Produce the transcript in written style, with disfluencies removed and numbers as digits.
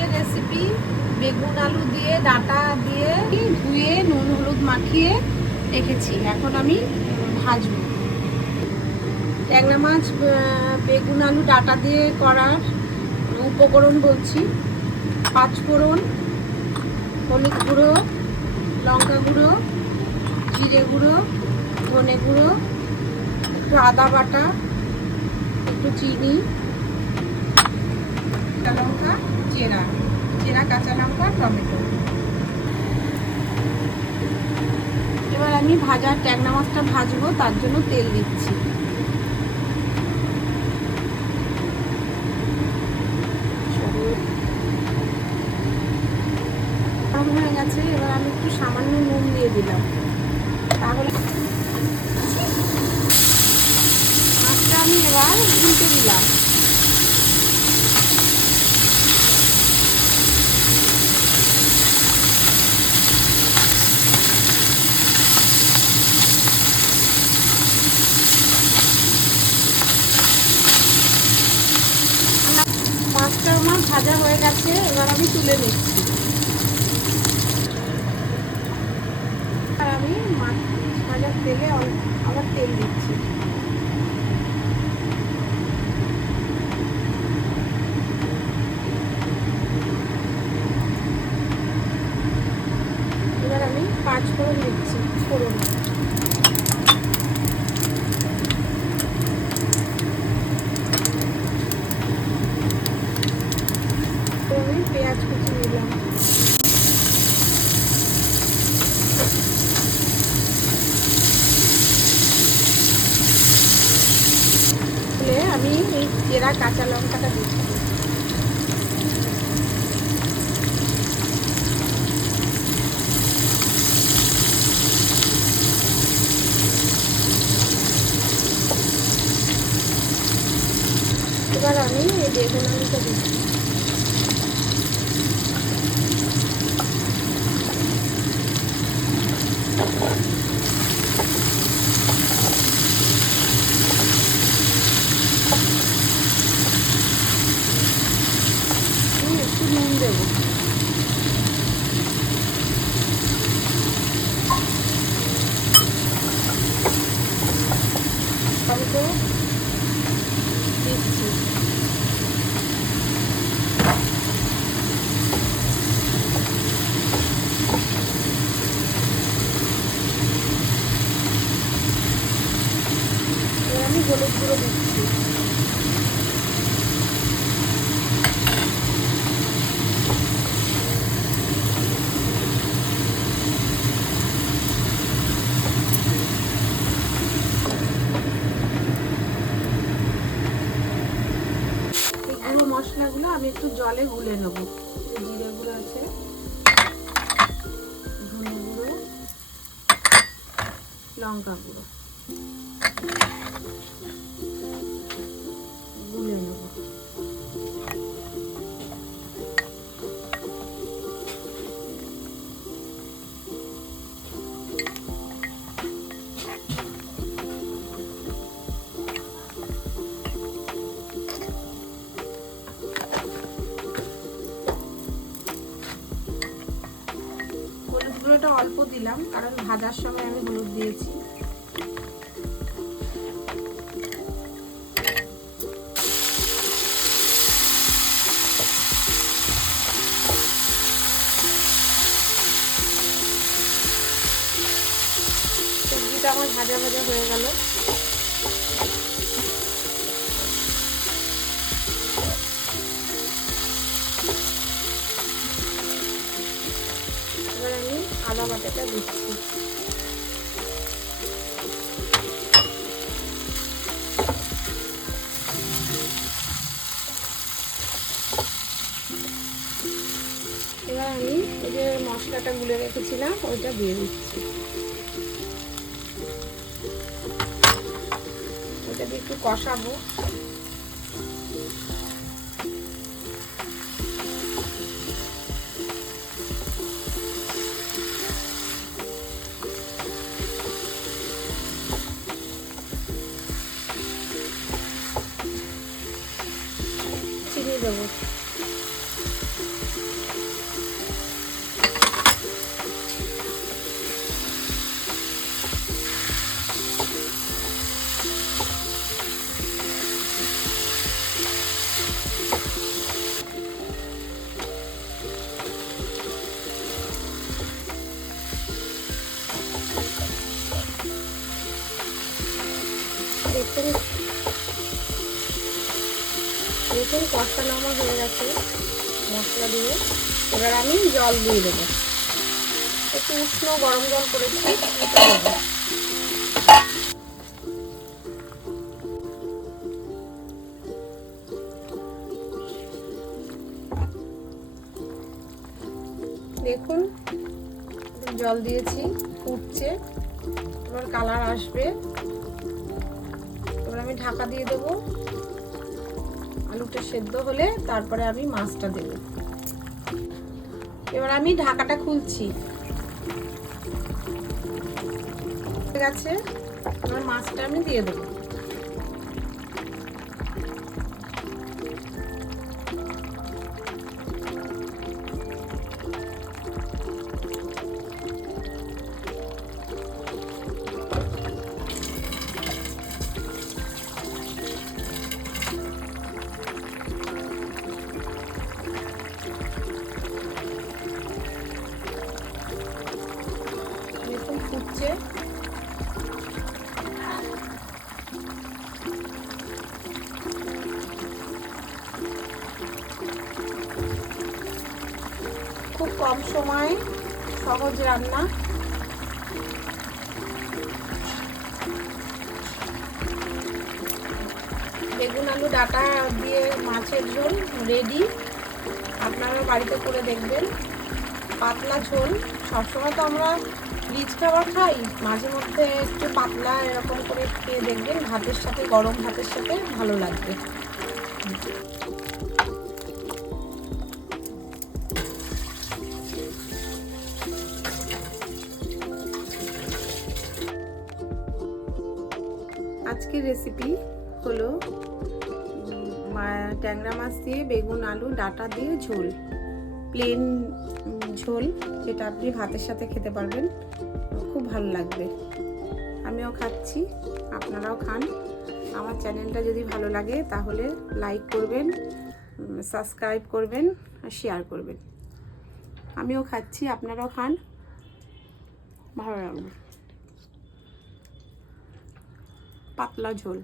আজকের রেসিপি বেগুন আলু দিয়ে ডাঁটা দিয়ে ধুয়ে নুন হলুদ মাখিয়ে রেখেছি। এখন আমি ভাজবো। ট্যাংরা মাছ বেগুন আলু ডাঁটা দিয়ে করার উপকরণ বলছি। 5 ফোড়ন, হলুদ গুঁড়ো, লঙ্কা গুঁড়ো, জিরে গুঁড়ো, ধনে গুঁড়ো, একটু আদা বাটা, একটু চিনি, কাঁচা লঙ্কা, চেরা কাঁচা লঙ্কা, টমেটো। এবার আমি ভাজা ট্যাংরা মাছটা ভাজবো, তার জন্য তেল দিচ্ছি। গরম হয়ে গেছে, এবার আমি একটু সামান্য নুন দিয়ে দিলাম। তাহলে মাছটা আমি এবার উল্টে দিলাম। মাছটা আমার ভাজা হয়ে গেছে, এবার আমি তুলে নিচ্ছি। আর আমি মাছ ভাজার তেলে আবার তেল দিচ্ছি। এবার আমি 5 ফোড়ন দিচ্ছি। ফোড়ন আমি পেঁয়াজ কুচি নিলাম। আমি এই চেরা কাঁচা লঙ্কাটা দিচ্ছি। এবার আমি এই বেগুন আলুটা দিচ্ছি। একটু নুন দেবো। টমেটো দিচ্ছি। এবার আমি হলুদ গুঁড়ো দিচ্ছি। গুঁড়ো মশলাগুলো আমি একটু জলে গুলে নেবো। জিরে গুঁড়ো আছে, ধনে গুঁড়ো, লঙ্কা গুঁড়ো গুলে নেবো। হলুদ গুঁড়োটা অল্প দিলাম, কারণ ভাজার সময় আমি হলুদ দিয়েছি। সবজিটা আমার ভাজা ভাজা হয়ে গেল। এবার আমি আদা বাটাটা দিচ্ছি। এবার আমি ওই যে মশলাটা গুলে রেখেছিলাম ওইটা দিয়ে দিচ্ছি। ওইটা দিয়ে একটু কষাবো। চিনি দেবো। কষানো আমার হয়ে গেছে মশলা দিয়ে। এবার আমি জল দিয়ে দেবো, একটু উষ্ণ গরম জল করেছি, এটা দেবো। দেখুন জল দিয়েছি, ফুটছে, এবার কালার আসবে। এবার আমি ঢাকা দিয়ে দেবো। আলুটা সেদ্ধ হলে তারপরে আমি মাছটা দেব। এবার আমি ঢাকাটা খুলছি, ঠিক আছে। এবার মাছটা আমি দিয়ে দেবো। দেখুন ফুটছে। খুব কম সময় সহজ রান্না। বেগুন আলু ডাঁটা দিয়ে মাছের ঝোল রেডি। আপনারা বাড়িতে করে দেখবেন। পাতলা ঝোল, সবসময় তো আমরা রিচ খাবার খাই, মাঝে মধ্যে একটু পাতলা এরকম করে খেয়ে দেখবেন, ভাতের সাথে, গরম ভাতের সাথে ভালো লাগবে। আজকের রেসিপি হলো ট্যাংরা মাছ দিয়ে বেগুন আলু ডাঁটা দিয়ে ঝোল, প্লেন ঝোল, যেটা আপনি ভাতের সাথে খেতে পারবেন, খুব ভালো লাগবে। আমিও খাচ্ছি, আপনারাও খান। আমার চ্যানেলটা যদি ভালো লাগে তাহলে লাইক করবেন, সাবস্ক্রাইব করবেন আর শেয়ার করবেন। আমিও খাচ্ছি, আপনারাও খান, ভালো লাগবে। পাতলা ঝোল।